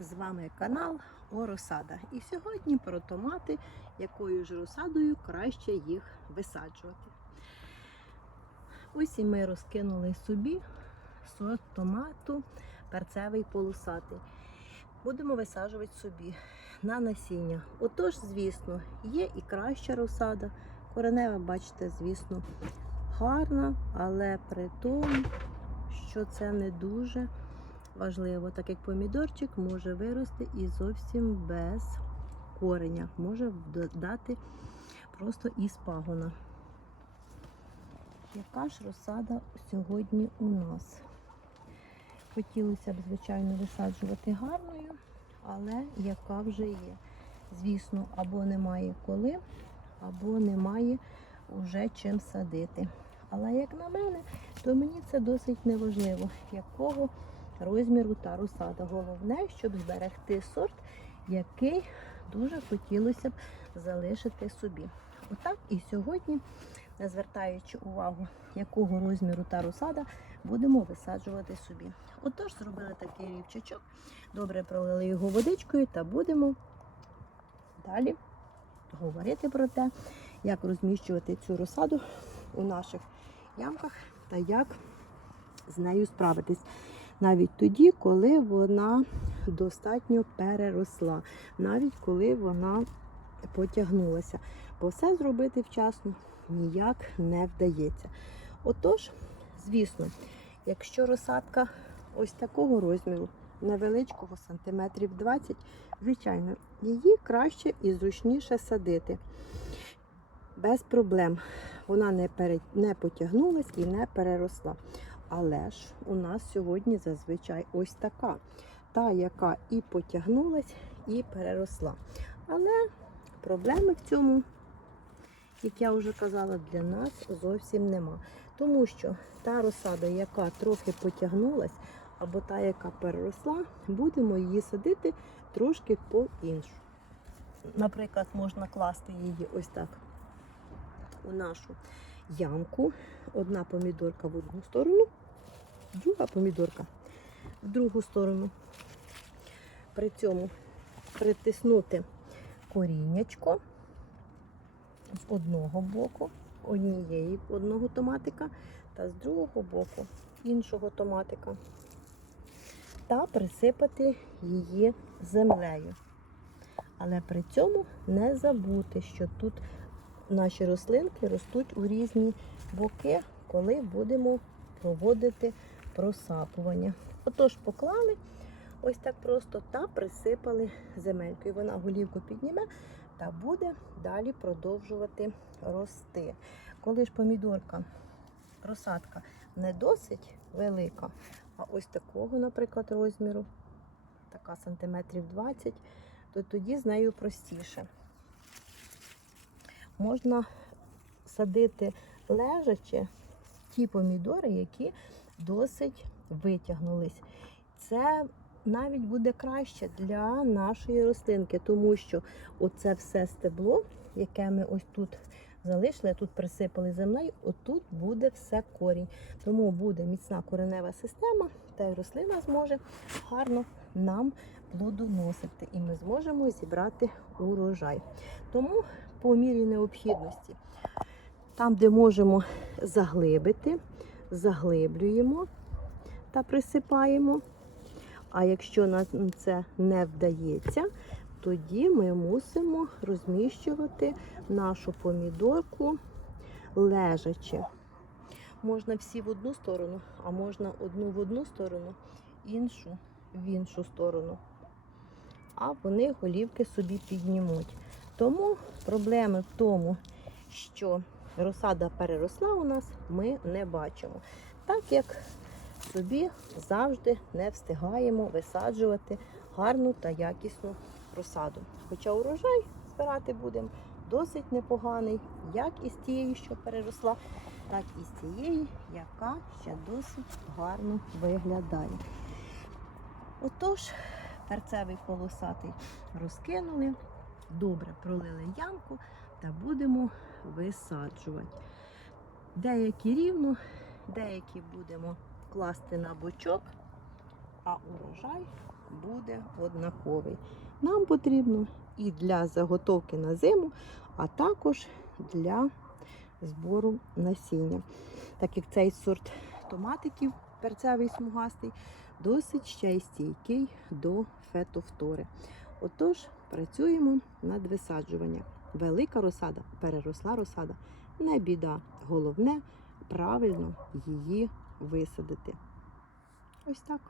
З вами канал Оросада. І сьогодні про томати, якою ж розсадою краще їх висаджувати. Ось і ми розкинули собі сорт томату перцевий полосатий. Будемо висаджувати собі на насіння. Отож, звісно, є і краща розсада. Коренева, бачите, звісно, гарна, але при тому, що це не дуже важливо, так як помідорчик може вирости і зовсім без кореня, може дати просто із пагона. Яка ж розсада сьогодні у нас? Хотілося б, звичайно, висаджувати гарною, але яка вже є. Звісно, або немає коли, або немає вже чим садити. Але як на мене, то мені це досить неважливо, якого розміру та розсада. Головне, щоб зберегти сорт, який дуже хотілося б залишити собі. Отак і сьогодні, не звертаючи увагу, якого розміру та розсада, будемо висаджувати собі. Отож, зробили такий рівчачок, добре пролили його водичкою та будемо далі говорити про те, як розміщувати цю розсаду у наших ямках та як з нею справитись. Навіть тоді, коли вона достатньо переросла, навіть коли вона потягнулася. Бо все зробити вчасно ніяк не вдається. Отож, звісно, якщо розсадка ось такого розміру, невеличкого, сантиметрів 20, звичайно, її краще і зручніше садити. Без проблем. Вона не, пере... не потягнулась і не переросла. Але ж у нас сьогодні зазвичай ось така. Та, яка і потягнулась, і переросла. Але проблеми в цьому, як я вже казала, для нас зовсім нема. Тому що та розсада, яка трохи потягнулась, або та, яка переросла, будемо її садити трошки по-іншому. Наприклад, можна класти її ось так у нашу ямку. Одна помідорка в одну сторону, друга помідорка в другу сторону. При цьому притиснути коріннячко з одного боку, однієї одного томатика, та з другого боку іншого томатика. Та присипати її землею. Але при цьому не забути, що тут наші рослинки ростуть у різні боки, коли будемо проводити просапування. Отож, поклали ось так просто та присипали земелькою. Вона голівку підніме та буде далі продовжувати рости. Коли ж помідорка, розсадка не досить велика, а ось такого, наприклад, розміру, така сантиметрів 20, то тоді з нею простіше можна садити лежачи ті помідори, які досить витягнулись. Це навіть буде краще для нашої рослинки, тому що оце все стебло, яке ми ось тут залишили, тут присипали землею, отут буде все корінь. Тому буде міцна коренева система, та й рослина зможе гарно нам плодоносити. І ми зможемо зібрати урожай. Тому по мірі необхідності. Там, де можемо заглибити, заглиблюємо та присипаємо. А якщо нам це не вдається, тоді ми мусимо розміщувати нашу помідорку лежачи. Можна всі в одну сторону, а можна одну в одну сторону, іншу в іншу сторону. А вони голівки собі піднімуть. Тому проблеми в тому, що розсада переросла у нас, ми не бачимо. Так як собі завжди не встигаємо висаджувати гарну та якісну розсаду. Хоча урожай збирати будемо досить непоганий, як із тієї, що переросла, так і з тієї, яка ще досить гарно виглядає. Отож, перцевий полосатий розкинули добре пролили ямку та будемо висаджувати. Деякі рівно, деякі будемо класти на бочок, а урожай буде однаковий. Нам потрібно і для заготовки на зиму, а також для збору насіння. Так як цей сорт томатиків, перцевий смугастий, досить ще й стійкий до фетовтори. Отож, працюємо над висаджуванням. Велика розсада, переросла розсада, не біда. Головне правильно її висадити. Ось так.